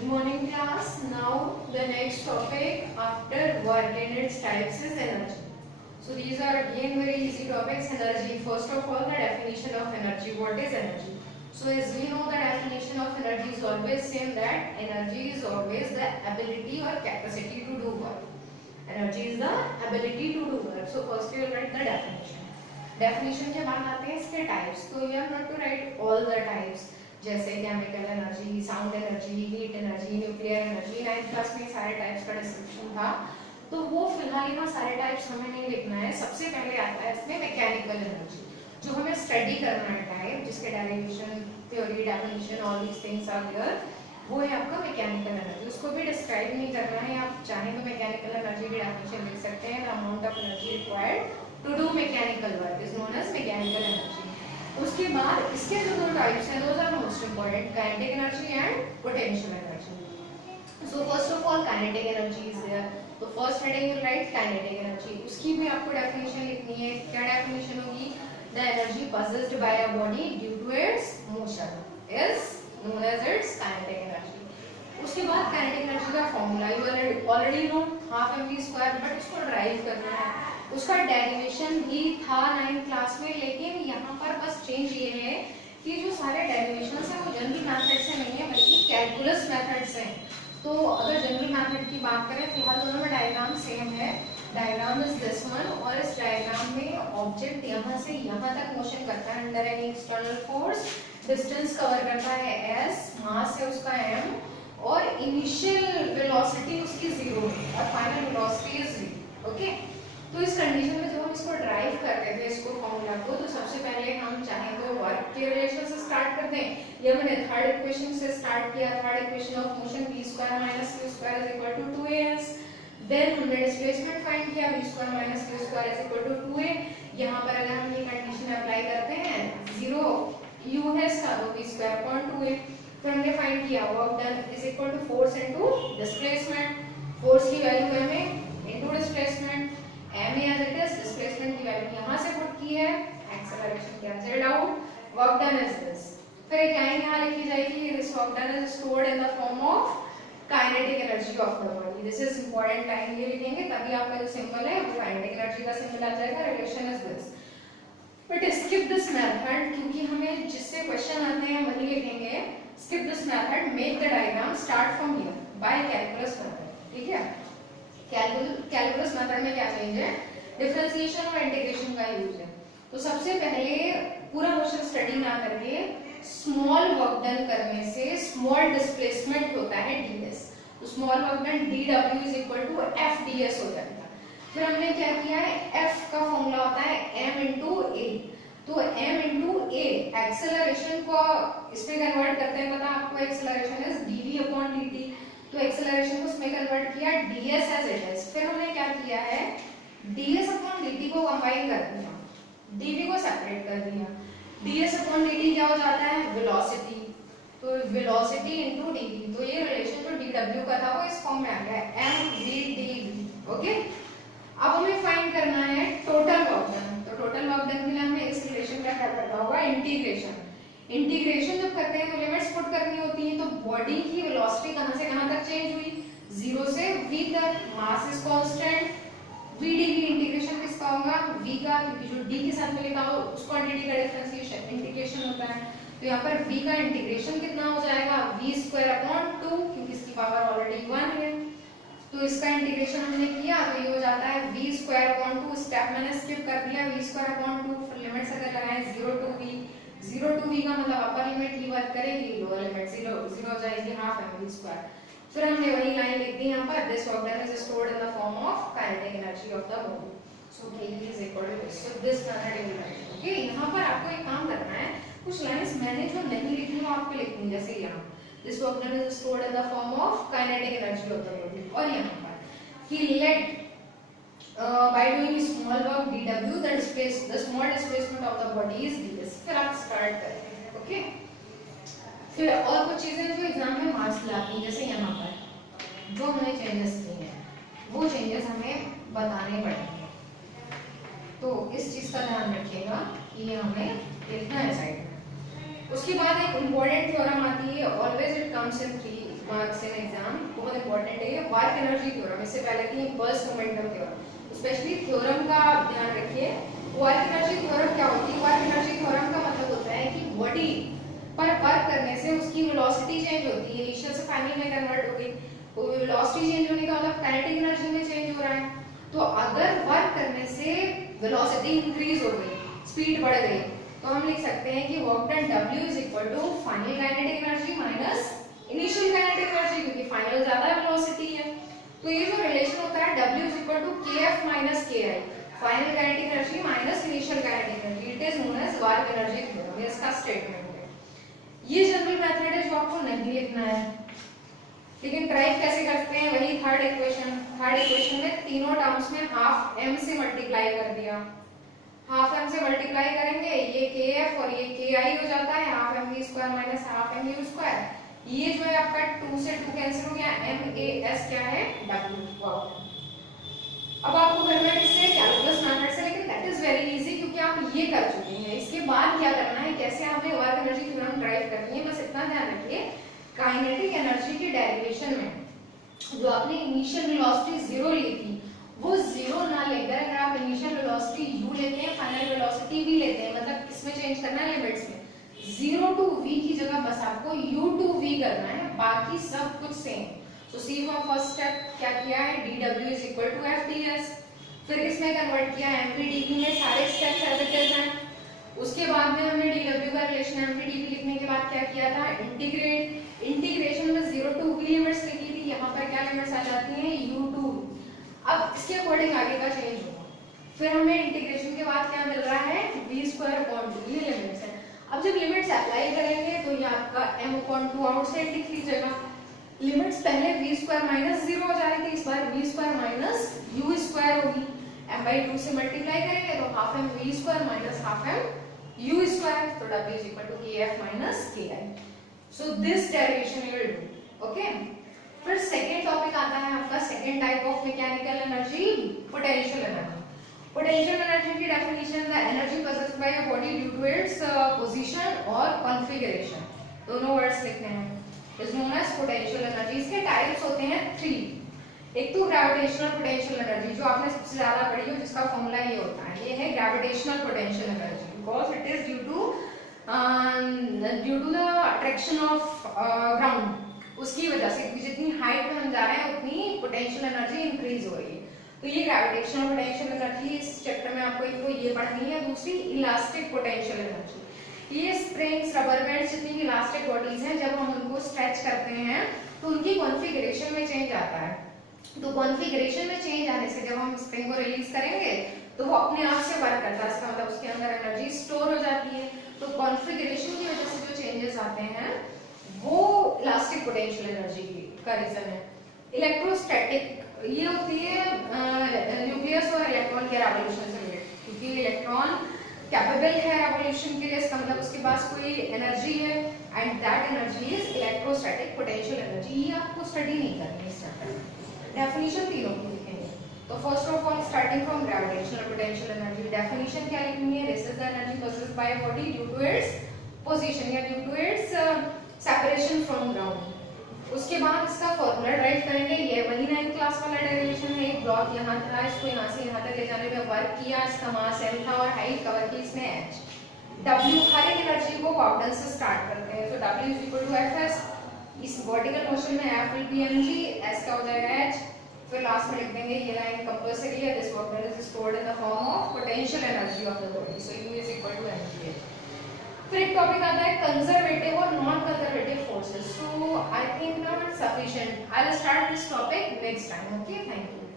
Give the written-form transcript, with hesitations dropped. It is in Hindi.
Good morning class. Now the next topic after work and its types is energy. So these are again very easy topics. Energy. First of all, the definition of energy. What is energy? So as we know, the definition of energy is always same, that energy is always the ability or capacity to do work. Energy is the ability to do work. So first we will write the definition. Definition के बाद आते हैं इसके types. So you have not to write all the types. जैसे chemical energy, sound energy, heat energy, nuclear energy, 9th class में सारे टाइप्स का डिस्क्रिप्शन था, तो वो फिलहाल यहाँ सारे टाइप्स हमें नहीं लिखना है। सबसे पहले आता है इसमें मैकेनिकल एनर्जी, जो हमें स्टडी करना है टाइप, जिसके derivation, theory, definition, all these things are there, वो है आपका मैकेनिकल एनर्जी। उसको भी डिस्क्राइब नहीं करना है, आप चाहें तो मैकेनिकल एनर्जी की डेफिनेशन लिख सकते हैं। The amount of energy required to do mechanical work is known as mechanical energy. उसके बाद इसके जो दो टाइप्स हैं, those are most important, kinetic energy and potential energy. So first of all kinetic energy is there, तो first heading will write kinetic energy. उसकी भी आपको डेफिनेशन लिखनी है। क्या डेफिनेशन होगी? The energy possessed by a body due to its motion is known as it's kinetic energy. उसके बाद काइनेटिक एनर्जी का formula you already know, half mv², but इसको ड्राइव करना है। उसका डेरिवेशन भी था 9th क्लास में, लेकिन यहाँ पर बस चेंज ये है कि जो सारे डेरिवेशंस हैं वो जनरल मेथड से नहीं है, बल्कि कैलकुलस मेथड से हैं। तो अगर जनरल मेथड की बात करें, फिलहाल दोनों में डायग्राम सेम है। डायग्राम इज दिस वन, और इस डायग्राम में ऑब्जेक्ट यहाँ से यहाँ तक मोशन करता है under any external force, distance cover करता है s, मास है उसका m, और इनिशियल वेलोसिटी उसकी 0 है और फाइनल वेलोसिटी इज 0। ओके, तो इस कंडीशन में जब हम इसको ड्राइव करते थे, इसको फॉर्मूला को, तो सबसे पहले हम चाहें तो वर्क के रिलेशन से स्टार्ट कर दें, या मैंने थर्ड इक्वेशन से स्टार्ट किया। Third equation of motion v² minus q² is equal to 2as। Then हमने डिस्प्लेसमेंट फाइंड किया, v² minus q² is equal to 2a। यहाँ पर अगर हम ये कंडीशन अप्लाई करते हैं, 0 u है इसका, तो v²/2a। फिर हमने फाइंड किया work done is equal to force into displacement. Force की वैल्यू है में into displacement, m as it is, displacement की वैल्यू यहां से पुट की है, acceleration cancelled out, work done is this. फिर एक लाइन यहां लिखी जाएगी, this work done is stored in the form of kinetic energy of the body. This is important line, ये लिखेंगे तभी आपका जो सिंबल है वो काइनेटिक एनर्जी का सिंबल आ जाएगा। Relation is this, but skip this method, क्योंकि हमें जिससे क्वेश्चन आते हैं वही लिखेंगे। Skip this method, make the diagram start from here bye calculus method. ठीक है, कैलकुलस मेथड में क्या चेंज है? डिफरेंशिएशन और इंटीग्रेशन का यूज है। तो सबसे पहले पूरा मोशन स्टडी ना करके स्मॉल वर्क डन करने से स्मॉल डिस्प्लेसमेंट होता है ds, तो small work done dw is equal to fds हो जाएगा। फिर हमने क्या किया है, f का फॉर्मूला होता है m इंटू a, तो m इंटू a एक्सेलरेशन को इस पे कन्वर्ट करते हैं, पता आपको acceleration is dv upon dt, तो एक्सेलरेशन को इसमें कन्वर्ट किया ds एज इट इज। फिर हमने क्या किया है, ds अपॉन dt को कंबाइन कर दिया, dv को सेपरेट कर दिया। ds अपॉन dt क्या हो जाता है? वेलोसिटी, तो वेलोसिटी इनटू dv, तो ये रिलेशन जो dw का था वो इस फॉर्म में आ गया mv/dv। ओके, अब हमें फाइंड करना है टोटल वर्क डन। तो टोटल वर्क डन के लिए हमें इस रिलेशन का क्या करना होगा? इंटीग्रेशन। इंटीग्रेशन जब करते हैं तो लिमिट्स पुट करनी होती है। तो बॉडी की वेलोसिटी कहां से कहां तक चेंज हुई? 0 से v तक, mass is constant, v dv integration किसका होगा? v का, क्योंकि जो d के साथ में लिखा हो उस क्वांटिटी का डिफरेंशिएशन इंटीग्रेशन होता है। तो यहाँ पर v का इंटीग्रेशन कितना हो जाएगा? v²/2, क्योंकि इसकी पावर ऑलरेडी 1 है, तो इसका इंटीग्रेशन हमने किया तो ये हो जाता है v²/2। स्टेप मैंने स्किप कर दिया, v²/2। फिर लिमिट्स अगर लगाएं 0 to v, 0 to v का मतलब अपर लिमिट ही वर्क करेगी, लोअर लिमिट 0 हो जाएगी, हाफ mv²। फिर हमने वही लाइन लिख दी यहाँ पर, this work done is stored in the form of kinetic energy of the body, so k is equal to this. So this method you write. Okay, यहाँ पर आपको एक काम करना है, कुछ लाइंस मैंने जो नहीं लिखी वो आपको लिखनी, जैसे यहाँ this work done is stored in the form of kinetic energy of the body, और यहाँ पर he let by doing small work dw the small displacement of the body is ds। फिर आप स्टार्ट करेंगे। ओके, फिर और कुछ चीजें जो एग्जाम में मार्क्स लाती हैं, जैसे यहाँ पर जो हमने चेंजेस किए हैं वो चेंजेस हमें बताने पड़ेंगे, तो इस चीज का ध्यान रखिएगा कि ये हमें लिखना है साइड में। उसके बाद एक इम्पोर्टेंट थ्योरम आती है, always it comes in 3 marks in exam, बहुत इंपॉर्टेंट है ये वर्क एनर्जी थ्योरम। इससे पहले थी impulse momentum theorem, specially theorem का आप ध्यान रखिए। वर्क एनर्जी थ्योरम क्या होती है? वर्क एनर्जी थ्योरम का मतलब होता है कि बॉडी पर वर्क करने से उसकी वेलोसिटी चेंज होती है, इनिशियल से फाइनल में कन्वर्ट हो गई। वो वेलोसिटी चेंज होने का मतलब काइनेटिक एनर्जी में चेंज हो रहा है। तो अगर वर्क करने से वेलोसिटी इंक्रीज हो गई, स्पीड बढ़ गई, तो हम लिख सकते हैं कि work done W is equal to final kinetic energy minus initial kinetic energy, क्योंकि फाइनल ज्यादा वेलोसिटी है। तो ये जो रिलेशन होता है W is equal to KF minus KI, final kinetic energy minus initial kinetic energy, it is known as work energy theorem. ये इसका स्टेटमेंट है। ये जनरल मेथड है जो आपको नहीं लिखना है, लेकिन ड्राइव कैसे करते हैं वही थर्ड इक्वेशन में तीनों टर्म्स में हाफ m से मल्टीप्लाई कर दिया। हाफ m से मल्टीप्लाई करेंगे, ये kf और ये ki हो जाता है, half mv square minus half mu square. ये जो है आपका 2 से 2 कैंसिल हो गया, mas क्या है w। अब आपको करना है किससे? कैलकुलस मेथड से, लेकिन दैट इज वेरी इजी क्योंकि आप ये कर चुके हैं। इसके बाद क्या करना है, कैसे हमें वर्क एनर्जी थ्योरम ड्राइव करनी है, बस इतना ध्यान रखिए। काइनेटिक एनर्जी की डेरिवेशन में जो आपने इनिशियल वेलोसिटी 0 ली थी, वो 0 ना लेकर अगर आप इनिशियल वेलोसिटी u लेते हैं, फाइनल वेलोसिटी v लेते हैं, मतलब इसमें चेंज करना है लिमिट्स में, 0 टू v की जगह बस आपको u टू v करना है, बाकी सब कुछ सेम। तो सी फॉर फर्स्ट स्टेप क्या किया है, dw is equal to fds, फिर इसमें कन्वर्ट किया mvdv में, सारे स्टेप्स एज इट इज हैं। उसके बाद में हमने dw का रिलेशन mvdv लिखने के बाद क्या किया था, इंटीग्रेशन में 0 टू v लिमिट्स लिखी थी, यहाँ पर क्या लिमिट्स आ जाती हैं, u टू। अब इसके अकॉर्डिंग आगे का चेंज होगा। फिर हमें इंटीग्रेशन के बाद क्या मिल रहा है, v स्क्वायर अपॉन 2, ये लिमिट्स है। अब जब लिमिट्स अप्लाई करेंगे तो ये आपका m अपॉन 2 आउटसाइड लिख लीजिएगा। लिमिट्स पहले v स्क्वायर माइनस 0 हो जा रही थी, इस बार v square minus u square होगी। m by 2 से मल्टीप्लाई करेंगे तो half m v square minus half m u square, तो w is equal to kf minus ki। So this derivation you will do, okay. फिर सेकेंड टॉपिक आता है आपका second type of mechanical energy, potential energy. Potential energy की definition, the energy possessed by a body due to its position और configuration, दोनों वर्ड्स लिखने हैं, is known as potential energy। इसके टाइप्स होते हैं 3। एक तो ग्रेविटेशनल पोटेंशियल एनर्जी जो आपने सबसे ज्यादा पढ़ी हो, जिसका फॉर्मूला ये होता है, ये है gravitational potential energy, because it is due to the attraction of ground, उसकी वजह से, क्योंकि जितनी हाइट पे हम जा रहे हैं उतनी पोटेंशियल एनर्जी इंक्रीज हो रही है। तो ये ग्रेविटेशनल पोटेंशियल एनर्जी, इस चैप्टर में आपको एक तो ये पढ़नी है। दूसरी इलास्टिक पोटेंशियल एनर्जी, ये स्प्रिंग्स, रबर बैंड्स, जितनी भी इलास्टिक बॉडीज हैं, जब हम उनको स्ट्रेच करते हैं तो उनकी कॉन्फ़िगरेशन में चेंज आता है। तो कॉन्फ़िगरेशन में चेंज आने से जब हम स्प्रिंग को रिलीज करेंगे तो वो अपने आप से वर्क करता है, इसका मतलब उसके अंदर एनर्जी स्टोर हो जाती है। तो कॉन्फ़िगरेशन की वजह से जो चेंजेस आते हैं वो इलास्टिक पोटेंशियल एनर्जी का रीजन है। इलेक्ट्रोस्टैटिक, ये होती है न्यूक्लियस और इलेक्ट्रॉन के रेवोल्यूशन से रिलेटेड, क्योंकि इलेक्ट्रॉन कैपेबल है रेवोल्यूशन के लिए, इसका मतलब उसके पास कोई एनर्जी है, and that energy is electrostatic potential energy. ये आपको स्टडी नहीं करनी है इस चैप्टर में, डेफिनेशन तीनों की लिखेंगे। तो first of all starting from gravitational potential energy, definition क्या लिखनी है, this is the energy possessed by a body due to its position या due to its separation from ground. उसके बाद इसका फॉर्मूला ड्राइव करेंगे, ये वही 9th क्लास वाला डेरिवेशन है। एक ब्लॉक यहाँ था, इसको यहाँ से यहाँ तक ले जाने में वर्क किया, इसका मास m था और हाइट कवर की इसने h। w, हर एक एनर्जी को कॉर्डिनेट से स्टार्ट करते हैं, तो w is equal to fs, इस वर्टिकल मोशन में f will be mg, s का हो जाएगा h, फिर लास्ट में लिख देंगे ये लाइन कंपल्सरी है, this work done is stored in the form of potential energy of the body, so u is equal to mg। फिर एक टॉपिक आता है कंजर्वेटिव और non conservative forces. So I think not sufficient, I will start this topic next time, okay, thank you.